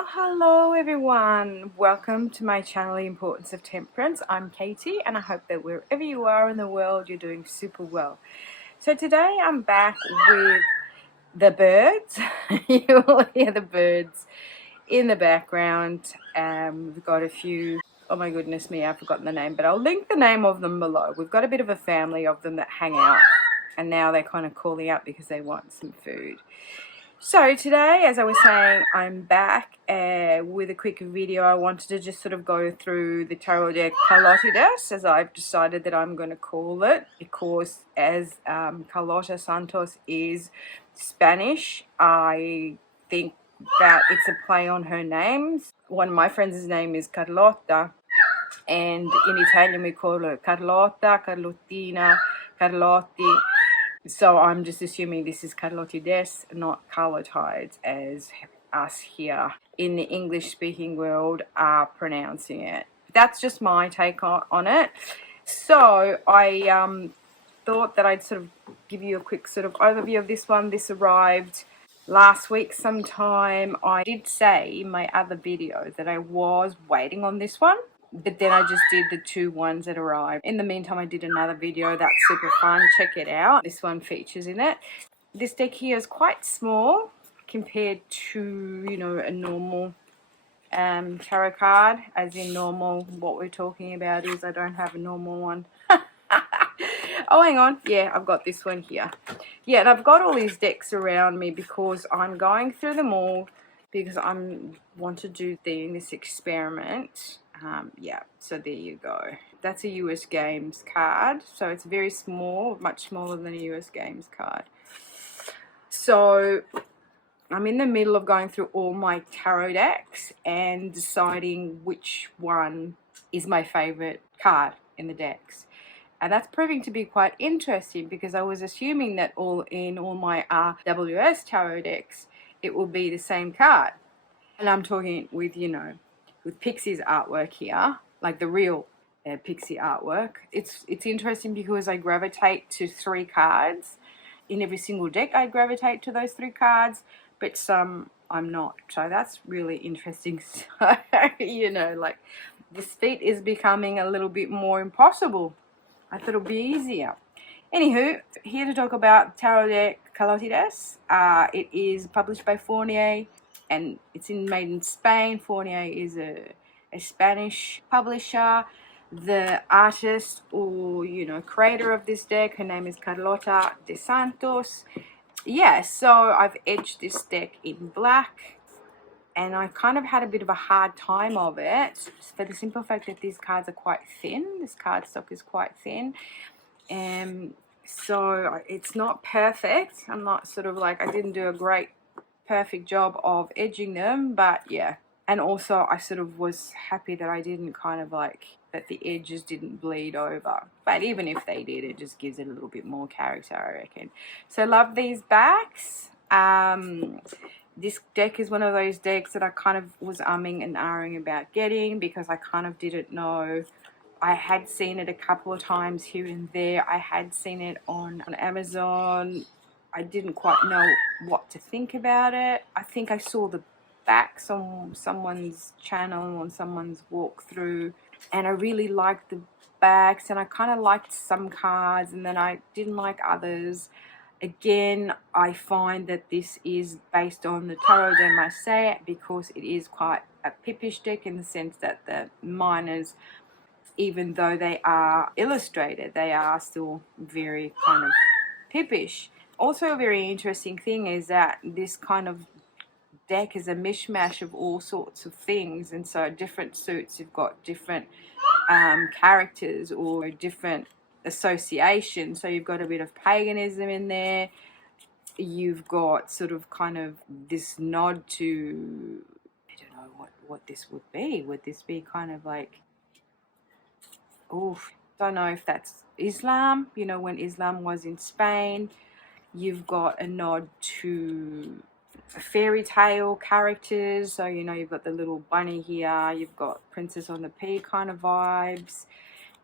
Well, hello everyone. Welcome to my channel, The Importance of Temperance. I'm Katie and I hope that wherever you are in the world, you're doing super well. So today I'm back with the birds. You'll hear the birds in the background. We've got a few, oh my goodness me, I've forgotten the name, but I'll link the name of them below. We've got a bit of a family of them that hang out and now they're kind of calling out because they want some food. So today, as I was saying, I'm back with a quick video. I wanted to just sort of go through the tarot deck Carlotydes, as I've decided that I'm going to call it, because as Carlota Santos is Spanish, I think that it's a play on her names. One of my friends' name is Carlotta, and in Italian we call her Carlotta, Carlotina, Carlotti. So I'm just assuming this is Carlotydes, not Carlotydes, as us here in the English-speaking world are pronouncing it. That's just my take on it. So I thought that I'd sort of give you a quick sort of overview of this one. This arrived last week sometime. I did say in my other video that I was waiting on this one, but then I just did the two ones that arrived. In the meantime, I did another video that's super fun. Check it out. This one features in it. This deck here is quite small compared to, you know, a normal tarot card. As in normal, what we're talking about is I don't have a normal one. Oh, hang on. Yeah, I've got this one here. Yeah, and I've got all these decks around me because I'm going through them all because I want to do this experiment. Yeah, so there you go. That's a US Games card. So it's very small, much smaller than a US Games card. So I'm in the middle of going through all my tarot decks and deciding which one is my favorite card in the decks. And that's proving to be quite interesting because I was assuming that all my RWS tarot decks, it will be the same card. And I'm talking with, you know, with Pixie's artwork here, like the real Pixie artwork. It's interesting because I gravitate to 3 cards. In every single deck I gravitate to those 3 cards, but some I'm not. So that's really interesting. So, you know, like this feat is becoming a little bit more impossible. I thought it would be easier. Anywho, here to talk about tarot deck Carlotydes. It is published by Fournier and it's made in Spain. Fournier is a Spanish publisher. The artist or, you know, creator of this deck, her name is Carlota de Santos. Yeah, so I've edged this deck in black and I kind of had a bit of a hard time of it for the simple fact that these cards are quite thin. This cardstock is quite thin. So it's not perfect. I'm not sort of like, I didn't do a great perfect job of edging them, but yeah. And also I sort of was happy that I didn't kind of like, that the edges didn't bleed over. But even if they did, it just gives it a little bit more character, I reckon. So love these backs. This deck is one of those decks that I kind of was umming and ahhing about getting because I kind of didn't know. I had seen it a couple of times here and there. I had seen it on Amazon. I didn't quite know what to think about it. I think I saw the backs on someone's channel, on someone's walkthrough, and I really liked the backs, and I kind of liked some cards, and then I didn't like others. Again, I find that this is based on the Tarot de Marseille because it is quite a pippish deck in the sense that the minors, even though they are illustrated, they are still very kind of pippish. Also, a very interesting thing is that this kind of deck is a mishmash of all sorts of things, and so different suits have got different characters or different associations. So you've got a bit of paganism in there. You've got sort of kind of this nod to, I don't know what this would be. Would this be kind of like, don't know if that's Islam, you know, when Islam was in Spain. You've got a nod to fairy tale characters. So, you know, you've got the little bunny here. You've got Princess on the Pea kind of vibes.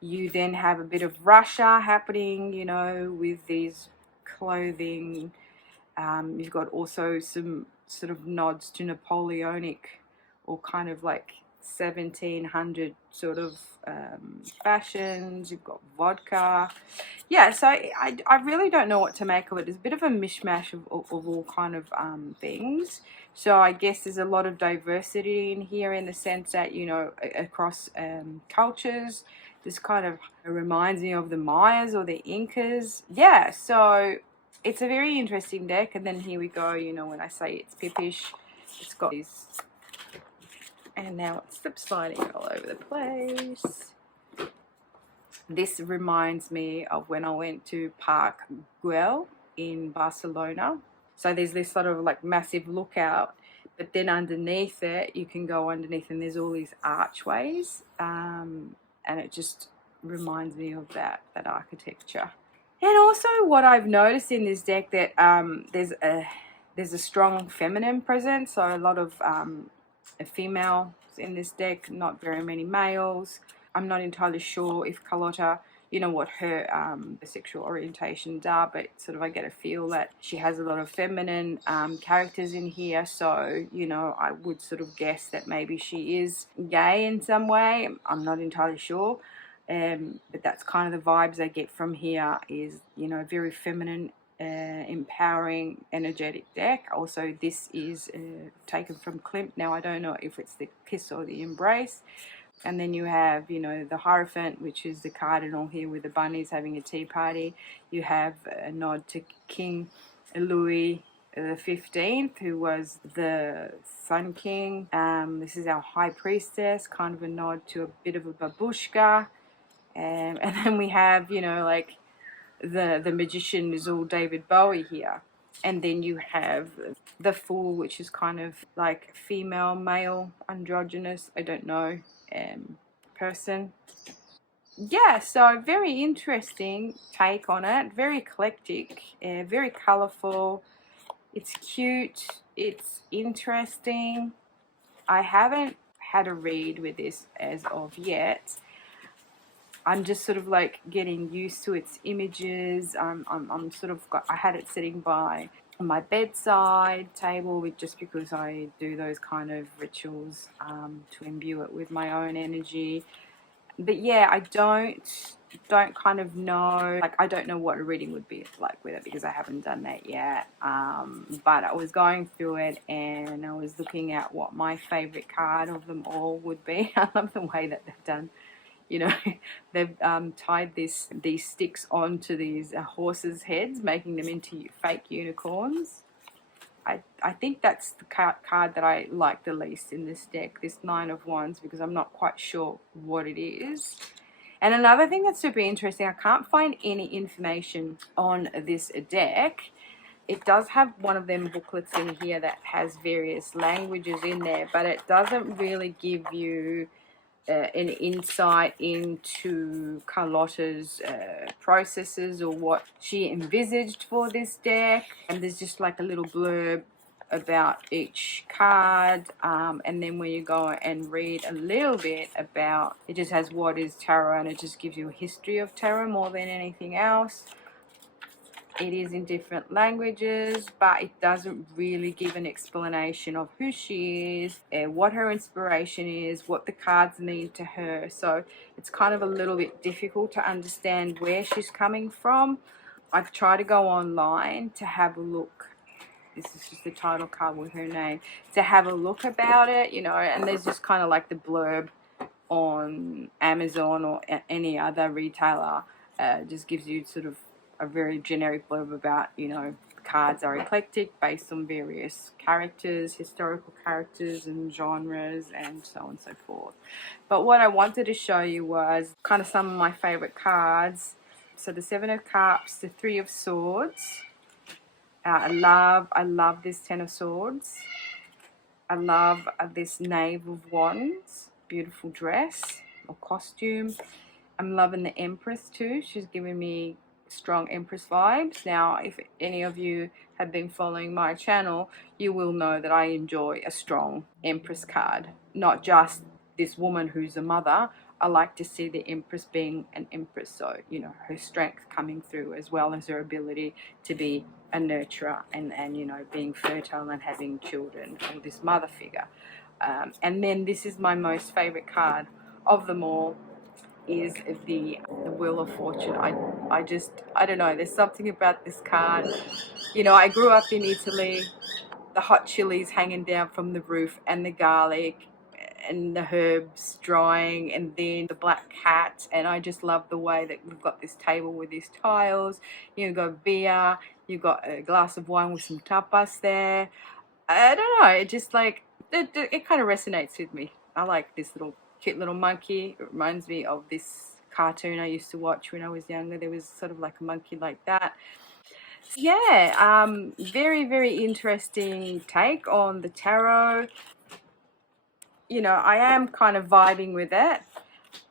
You then have a bit of Russia happening, you know, with these clothing. You've got also some sort of nods to Napoleonic or kind of like 1700 sort of fashions. You've got vodka. Yeah, so I really don't know what to make of it. It's a bit of a mishmash of all kind of things. So I guess there's a lot of diversity in here, in the sense that, you know, across cultures. This kind of reminds me of the Mayas or the Incas. Yeah, so it's a very interesting deck. And then here we go, you know, when I say it's pippish, it's got these, and now it's slip sliding all over the place. This reminds me of when I went to Park Güell in Barcelona. So there's this sort of like massive lookout, but then underneath it, you can go underneath, and there's all these archways, and it just reminds me of that architecture. And also, what I've noticed in this deck, that there's a strong feminine presence, so a lot of females in this deck, not very many males. I'm not entirely sure if Carlotta, you know, what her sexual orientations are, but sort of I get a feel that she has a lot of feminine characters in here. So, you know, I would sort of guess that maybe she is gay in some way. I'm not entirely sure. But that's kind of the vibes I get from here, is, you know, very feminine, empowering, energetic deck. Also, this is taken from Klimt. Now, I don't know if it's the Kiss or the Embrace. And then you have, you know, the Hierophant, which is the cardinal here with the bunnies having a tea party. You have a nod to King Louis the 15th, who was the Sun King. This is our High Priestess, kind of a nod to a bit of a babushka. And then we have, you know, like the magician is all David Bowie here. And then you have the Fool, which is kind of like female, male, androgynous, I don't know, person. Yeah, so very interesting take on it. Very eclectic, very colourful. It's cute. It's interesting. I haven't had a read with this as of yet. I'm just sort of like getting used to its images. I'm sort of I had it sitting by my bedside table, just because I do those kind of rituals to imbue it with my own energy. But yeah, I don't kind of know, like, I don't know what a reading would be like with it, because I haven't done that yet. But I was going through it, and I was looking at what my favorite card of them all would be. I love the way that they've done, you know, they've tied these sticks onto these horses' heads, making them into fake unicorns. I think that's the card that I like the least in this deck, this Nine of Wands, because I'm not quite sure what it is. And another thing that's super interesting, I can't find any information on this deck. It does have one of them booklets in here that has various languages in there, but it doesn't really give you an insight into Carlotta's processes, or what she envisaged for this deck. And there's just like a little blurb about each card, and then when you go and read a little bit about it, just has what is tarot, and it just gives you a history of tarot more than anything else. It is in different languages, but it doesn't really give an explanation of who she is, what her inspiration is, what the cards mean to her. So it's kind of a little bit difficult to understand where she's coming from. I've tried to go online to have a look. This is just the title card with her name. To have a look about it, you know, and there's just kind of like the blurb on Amazon or any other retailer. Just gives you sort of a very generic blurb about, you know, cards are eclectic, based on various characters, historical characters and genres, and so on and so forth. But what I wanted to show you was kind of some of my favorite cards. So the Seven of Cups, the Three of Swords. I love this Ten of Swords. I love this Knave of Wands. Beautiful dress or costume. I'm loving the Empress too. She's giving me strong Empress vibes. Now, if any of you have been following my channel, you will know that I enjoy a strong Empress card. Not just this woman who's a mother. I like to see the Empress being an Empress, so you know, her strength coming through as well as her ability to be a nurturer and you know, being fertile and having children, or this mother figure. And then this is my most favorite card of them all, is the Wheel of Fortune. I don't know, there's something about this card. You know, I grew up in Italy, the hot chilies hanging down from the roof, and the garlic and the herbs drying, and then the black cat. And I just love the way that we've got this table with these tiles. You've got beer, you've got a glass of wine with some tapas there. I don't know, it just like it kind of resonates with me. I like this little cute little monkey. It reminds me of this cartoon I used to watch when I was younger. There was sort of like a monkey like that. Yeah, very, very interesting take on the tarot. You know, I am kind of vibing with it.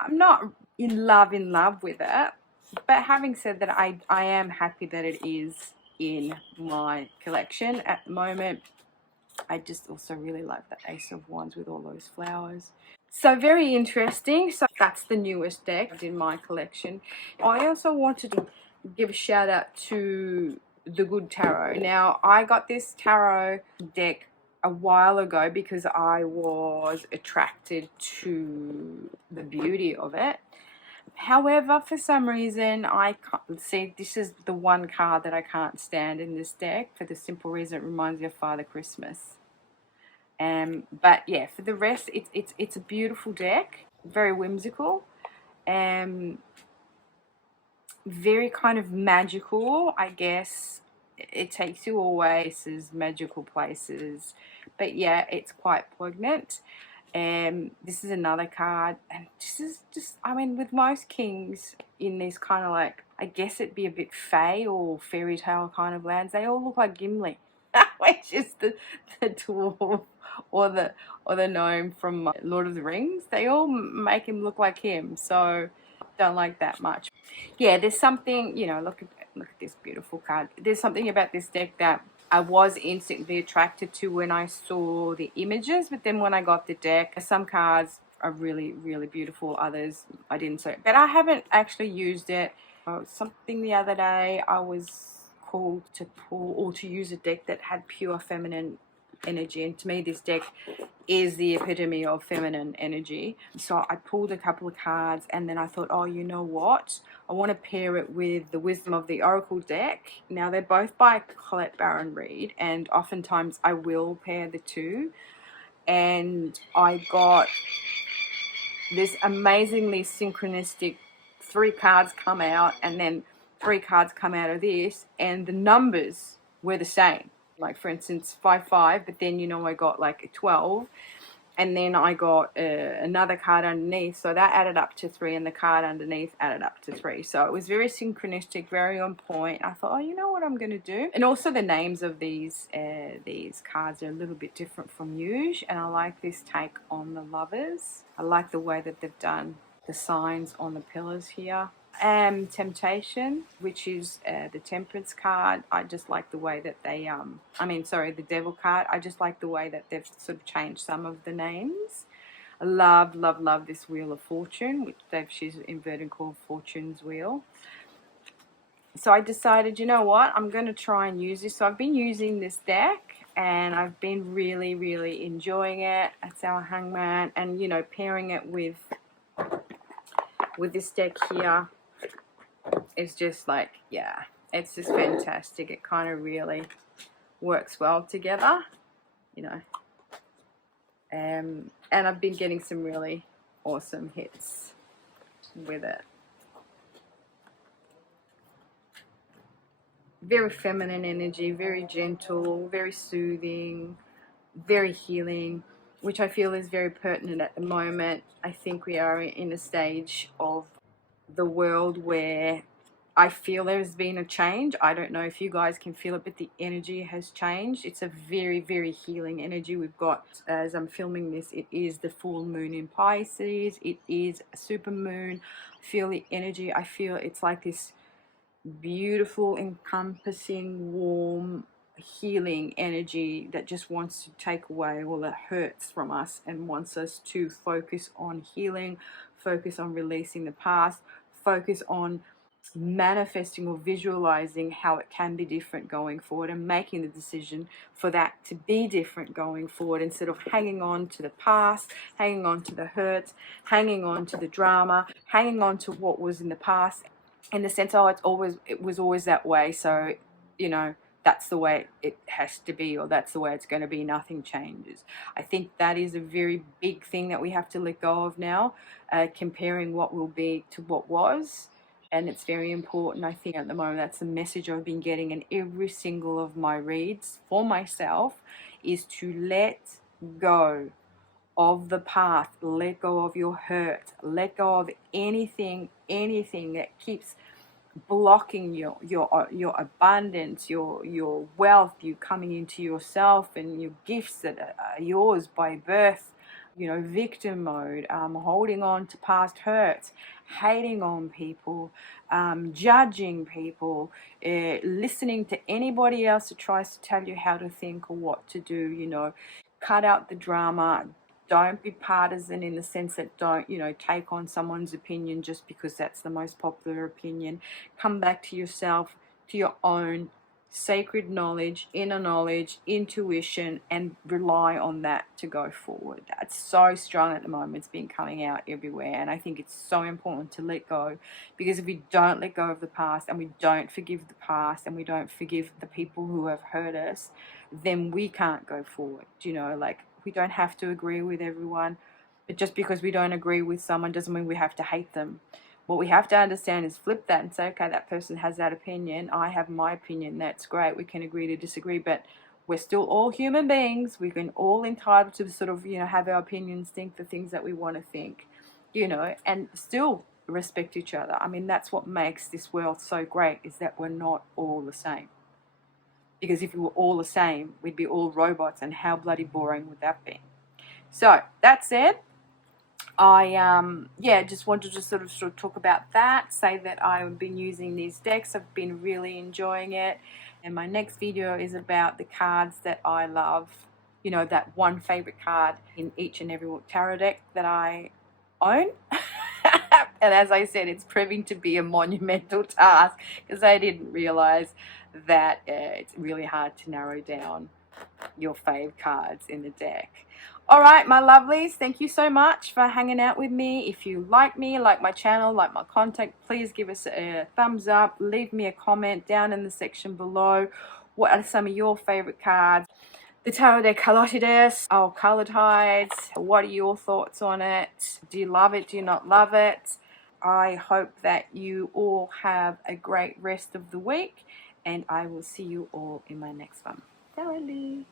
I'm not in love with it. But having said that, I am happy that it is in my collection at the moment. I just also really like the Ace of Wands with all those flowers. So very interesting. So that's the newest deck in my collection. I also wanted to give a shout out to the Good Tarot. Now, I got this tarot deck a while ago because I was attracted to the beauty of it. However, for some reason, I can't see, this is the one card that I can't stand in this deck, for the simple reason it reminds me of Father Christmas. But yeah, for the rest, it's a beautiful deck, very whimsical, very kind of magical, I guess. It takes you always as magical places, but yeah, it's quite poignant. This is another card, and this is just, I mean, with most kings in these kind of like, I guess it'd be a bit fae or fairy tale kind of lands, they all look like Gimli, which is the dwarf or the gnome from Lord of the Rings. They all make him look like him, so don't like that much. Yeah, there's something, you know, look at this beautiful card. There's something about this deck that I was instantly attracted to when I saw the images, but then when I got the deck, some cards are really, really beautiful, others I didn't see. But I haven't actually used it. Something the other day, I was called to pull or to use a deck that had pure feminine energy, and to me this deck is the epitome of feminine energy. So I pulled a couple of cards, and then I thought, oh, you know what, I want to pair it with the Wisdom of the Oracle deck. Now, they're both by Colette Baron Reid, and oftentimes I will pair the two. And I got this amazingly synchronistic 3 cards come out, and then 3 cards come out of this, and the numbers were the same. Like, for instance, 5-5, but then, you know, I got like a 12, and then I got another card underneath, so that added up to 3, and the card underneath added up to 3. So it was very synchronistic, very on point. I thought, oh, you know what I'm going to do? And also the names of these cards are a little bit different from usual, and I like this take on the lovers. I like the way that they've done the signs on the pillars here. Temptation, which is the Temperance card. I just like the way that they the Devil card. I just like the way that they've sort of changed some of the names. I love this Wheel of Fortune, which she's inverted called Fortune's Wheel. So I decided, you know what, I'm going to try and use this. So I've been using this deck, and I've been really, really enjoying it. It's our Hangman, and you know, pairing it with this deck here, it's just like, yeah, it's just fantastic. It kind of really works well together, you know. And I've been getting some really awesome hits with it. Very feminine energy, very gentle, very soothing, very healing, which I feel is very pertinent at the moment. I think we are in a stage of the world where I feel there's been a change. I don't know if you guys can feel it, but the energy has changed. It's a very, very healing energy. We've got, as I'm filming this, it is the full moon in Pisces. It is a super moon. I feel the energy. I feel it's like this beautiful, encompassing, warm healing energy that just wants to take away all that hurts from us and wants us to focus on healing, focus on releasing the past, focus on manifesting or visualizing how it can be different going forward and making the decision for that to be different going forward, instead of hanging on to the past, hanging on to the hurts, hanging on to the drama, hanging on to what was in the past in the sense, oh, it was always that way, so that's the way it has to be, or that's the way it's going to be, nothing changes. I think that is a very big thing that we have to let go of now, comparing what will be to what was. And it's very important, I think, at the moment. That's the message I've been getting in every single of my reads for myself, is to let go of the past, let go of your hurt, let go of anything that keeps blocking your abundance, your wealth, you coming into yourself and your gifts that are yours by birth. Victim mode, holding on to past hurts, hating on people, judging people, listening to anybody else that tries to tell you how to think or what to do. Cut out the drama. Don't be partisan in the sense that don't, take on someone's opinion just because that's the most popular opinion. Come back to yourself, to your own sacred knowledge, inner knowledge, intuition, and rely on that to go forward. That's so strong at the moment. It's been coming out everywhere, and I think it's so important to let go, because if we don't let go of the past and we don't forgive the past and we don't forgive the people who have hurt us, then we can't go forward. We don't have to agree with everyone, but just because we don't agree with someone doesn't mean we have to hate them. What we have to understand is flip that and say, okay, that person has that opinion, I have my opinion, that's great, we can agree to disagree, but we're still all human beings. We've been all entitled to sort of, have our opinions, think the things that we want to think, and still respect each other. I mean, that's what makes this world so great, is that we're not all the same. Because if we were all the same, we'd be all robots, and how bloody boring would that be? So, that said, I just wanted to sort of talk about that, say that I've been using these decks, I've been really enjoying it, and my next video is about the cards that I love, that one favorite card in each and every tarot deck that I own. And as I said, it's proving to be a monumental task, because I didn't realize that it's really hard to narrow down your fave cards in the deck. All right, my lovelies, thank you so much for hanging out with me. If you like me, like my channel, like my content, please give us a thumbs up, leave me a comment down in the section below. What are some of your favorite cards? The tarot deck Carlotydes, Carlotydes, what are your thoughts on it? Do you love it? Do you not love it? I hope that you all have a great rest of the week, and I will see you all in my next one. Ciao.